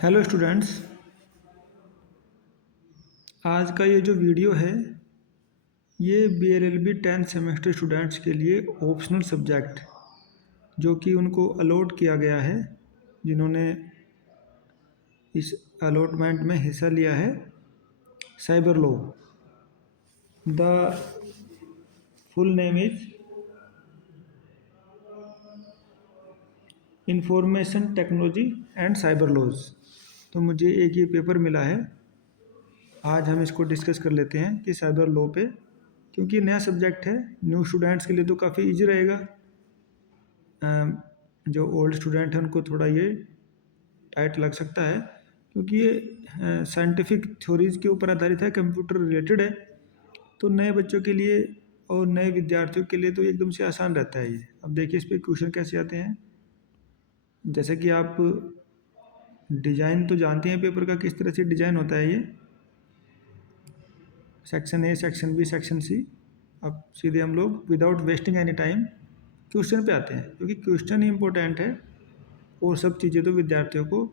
Hello students. आज का ये जो वीडियो है ये BLLB 10th सेमेस्टर स्टूडेंट्स के लिए ऑप्शनल सब्जेक्ट जो कि उनको अलॉट किया गया है, जिन्होंने इस अलॉटमेंट में हिस्सा लिया है, cyber law. The full name is information technology and cyber laws. तो मुझे एक ये पेपर मिला है, आज हम इसको डिस्कस कर लेते हैं कि साइबर लॉ पे, क्योंकि ये नया सब्जेक्ट है, न्यू स्टूडेंट्स के लिए तो काफ़ी इजी रहेगा। जो ओल्ड स्टूडेंट हैं उनको थोड़ा ये टाइट लग सकता है, क्योंकि ये साइंटिफिक थ्योरीज के ऊपर आधारित है, कंप्यूटर रिलेटेड है। तो नए बच्चों के लिए और नए विद्यार्थियों के लिए तो एकदम से आसान रहता है ये। अब देखिए इस पर क्वेश्चन कैसे आते हैं। जैसे कि आप डिज़ाइन तो जानते हैं पेपर का, किस तरह से डिज़ाइन होता है ये, section A, section B, section C. अब सीधे हम लोग without wasting any time question पे आते हैं, क्योंकि क्वेश्चन ही इम्पोर्टेंट है और सब चीज़ें तो विद्यार्थियों को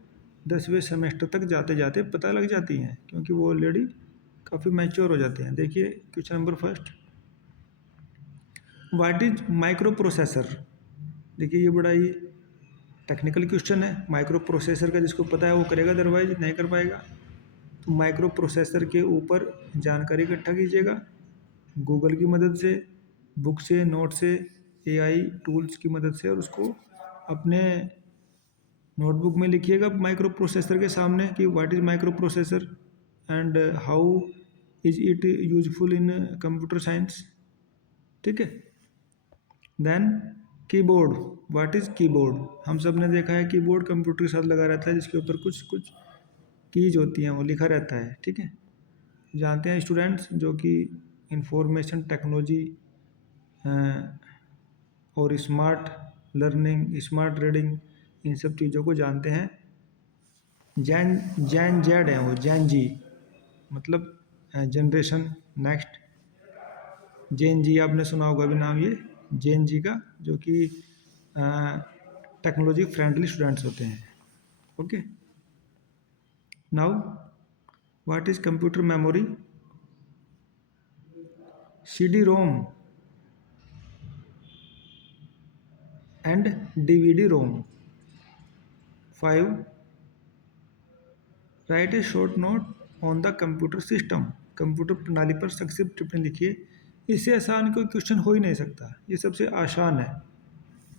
10वें सेमेस्टर तक जाते जाते पता लग जाती हैं, क्योंकि वो ऑलरेडी काफ़ी मैच्योर हो जाते हैं। देखिए question number first, what is micro processor. देखिए ये बड़ा ही टेक्निकल क्वेश्चन है। माइक्रो प्रोसेसर का जिसको पता है वो करेगा, अदरवाइज नहीं कर पाएगा। तो माइक्रो प्रोसेसर के ऊपर जानकारी इकट्ठा कीजिएगा गूगल की मदद से, बुक से, नोट से, AI टूल्स की मदद से, और उसको अपने नोटबुक में लिखिएगा माइक्रो प्रोसेसर के सामने कि what is microprocessor and how is it useful in computer science. ठीक है। Then keyboard, what is keyboard. हम सब ने देखा है कीबोर्ड कंप्यूटर के साथ लगा रहता है, जिसके ऊपर कुछ कुछ कीज होती हैं, वो लिखा रहता है। ठीक है। जानते हैं स्टूडेंट्स जो कि इंफॉर्मेशन टेक्नोलॉजी और स्मार्ट लर्निंग, स्मार्ट रीडिंग, इन सब चीज़ों को जानते हैं। जैन जैन जेड है वो, जैन जी मतलब जनरेशन नेक्स्ट। जैन जी आपने सुना होगा भी नाम ये, जैन जी का, जो कि टेक्नोलॉजी फ्रेंडली स्टूडेंट्स होते हैं। Okay. Now what is computer memory. CD-ROM and DVD-ROM। 5, right A short note on the computer system. Computer प्रणाली पर संक्षिप्त टिप्पणी लिखिए। इससे आसान कोई क्वेश्चन हो ही नहीं सकता, ये सबसे आसान है।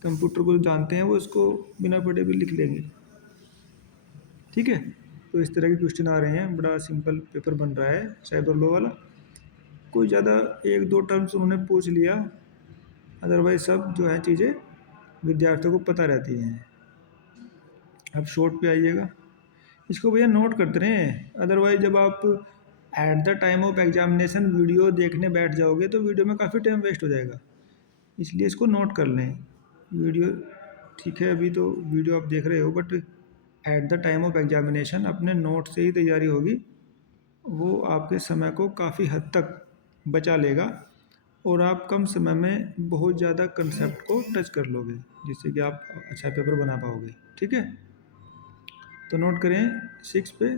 कंप्यूटर को जो जानते हैं वो इसको बिना पढ़े भी लिख लेंगे। ठीक है। तो इस तरह के क्वेश्चन आ रहे हैं, बड़ा सिंपल पेपर बन रहा है साइबर लॉ वाला। कोई ज़्यादा एक दो टर्म्स उन्होंने पूछ लिया, अदरवाइज सब जो है चीज़ें विद्यार्थियों को पता रहती हैं। अब शॉर्ट पे आइएगा, इसको भैया नोट करते रहें, अदरवाइज जब आप at the time of examination video देखने बैठ जाओगे तो वीडियो में काफ़ी टाइम वेस्ट हो जाएगा। इसलिए इसको नोट कर लें। वीडियो ठीक है, अभी तो वीडियो आप देख रहे हो, but at the time of examination अपने नोट से ही तैयारी होगी, वो आपके समय को काफ़ी हद तक बचा लेगा और आप कम समय में बहुत ज़्यादा कंसेप्ट को टच कर लोगे, जिससे कि आप अच्छा पेपर बना पाओगे। ठीक है। तो नोट करें 6 पे,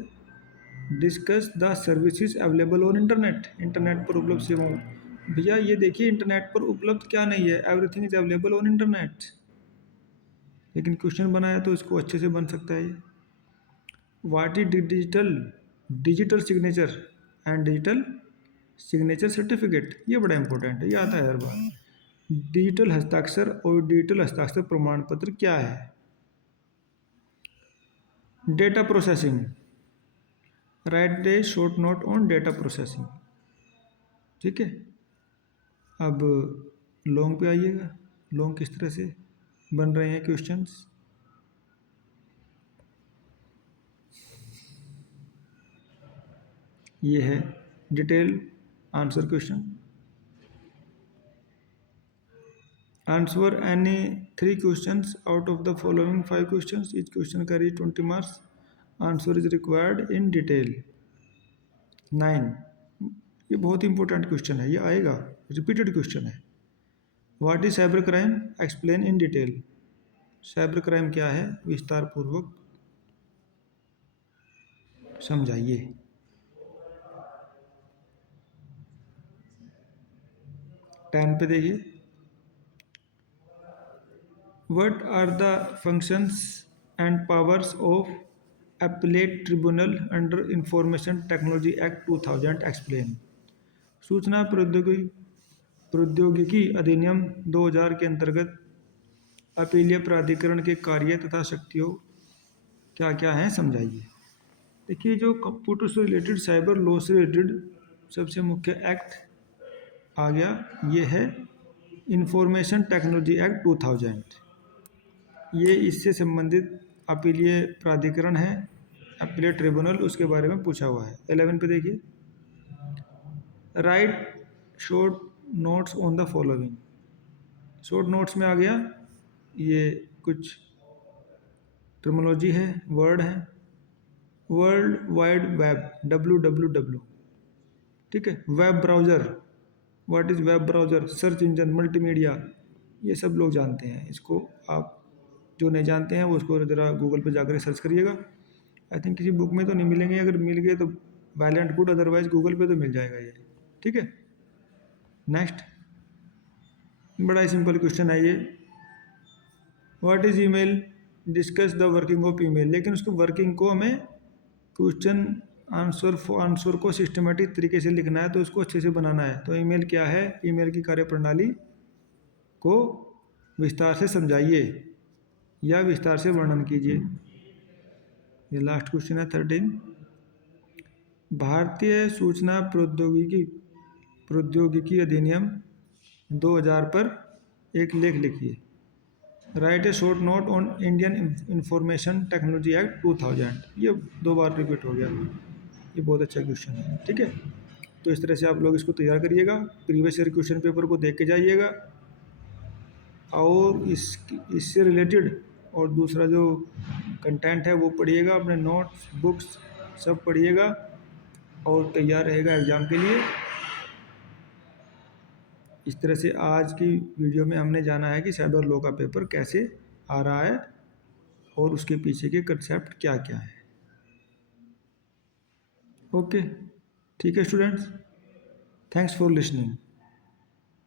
discuss the services available on internet. Internet पर उपलब्ध सेवाओं। भैया ये देखिए इंटरनेट पर उपलब्ध क्या नहीं है, everything is available on internet. लेकिन क्वेश्चन बनाया तो इसको अच्छे से बन सकता है ये। What is digital digital signature and digital signature certificate. ये बड़ा इंपॉर्टेंट है, ये आता है हर बार। डिजिटल हस्ताक्षर और डिजिटल हस्ताक्षर प्रमाण पत्र क्या है। Data processing, right A short note on data processing. ठीक है। अब लॉन्ग पे आइएगा, लॉन्ग किस तरह से बन रहे हैं क्वेश्चंस। ये है detail answer question. Answer any 3 questions out of the following 5 questions. Each question carry 20 marks. Answer is required in detail. 9, ये बहुत इंपॉर्टेंट क्वेश्चन है, ये आएगा, रिपीटेड क्वेश्चन है। What is cyber crime, explain in detail. Cyber crime क्या है विस्तार पूर्वक समझाइए। 10 पे देखिए, what are the functions and powers of appellate tribunal under information technology act 2000 explain. सूचना प्रौद्योगिकी अधिनियम 2000 के अंतर्गत अपीलीय प्राधिकरण के कार्य तथा शक्तियों क्या क्या हैं, समझाइए। देखिए, जो कंप्यूटर से रिलेटेड, साइबर लॉ से रिलेटेड सबसे मुख्य एक्ट आ गया, ये है इंफॉर्मेशन टेक्नोलॉजी एक्ट 2000। ये इससे संबंधित अपीलीय प्राधिकरण है, अपीलीय ट्रिब्यूनल, उसके बारे में पूछा हुआ है। 11 पे देखिए, right short notes on the following. Short notes में आ गया, ये कुछ टर्मिनोलॉजी है, वर्ड है। वर्ल्ड वाइड वेब, WWW, ठीक है। Web browser, what is web browser, search engine, multimedia, ये सब लोग जानते हैं इसको। आप जो नहीं जानते हैं वो उसको ज़रा गूगल पे जाकर सर्च करिएगा। आई थिंक किसी बुक में तो नहीं मिलेंगे, अगर मिल गए तो well and good, otherwise Google पे तो मिल जाएगा ये, ठीक है। नेक्स्ट, बड़ा ही सिंपल क्वेश्चन है ये, what is email, discuss the working of email. लेकिन उसको वर्किंग को हमें क्वेश्चन आंसर को सिस्टमेटिक तरीके से लिखना है, तो उसको अच्छे से बनाना है। तो ईमेल क्या है, ईमेल की कार्यप्रणाली को विस्तार से समझाइए या विस्तार से वर्णन कीजिए। ये लास्ट क्वेश्चन है 13, भारतीय सूचना प्रौद्योगिकी अधिनियम 2000 पर एक लेख लिखिए। Right A short note on Indian information technology act 2000। ये 2 बार रिपीट हो गया, ये बहुत अच्छा क्वेश्चन है, ठीक है। तो इस तरह से आप लोग इसको तैयार करिएगा, प्रीवियस ईयर क्वेश्चन पेपर को देख के जाइएगा, और इससे रिलेटेड और दूसरा जो कंटेंट है वो पढ़िएगा, अपने नोट्स बुक्स सब पढ़िएगा और तैयार रहेगा एग्ज़ाम के लिए। इस तरह से आज की वीडियो में हमने जाना है कि साइबर लॉ का पेपर कैसे आ रहा है और उसके पीछे के कंसेप्ट क्या क्या है। ओके, ठीक है स्टूडेंट्स, थैंक्स फॉर लिसनिंग।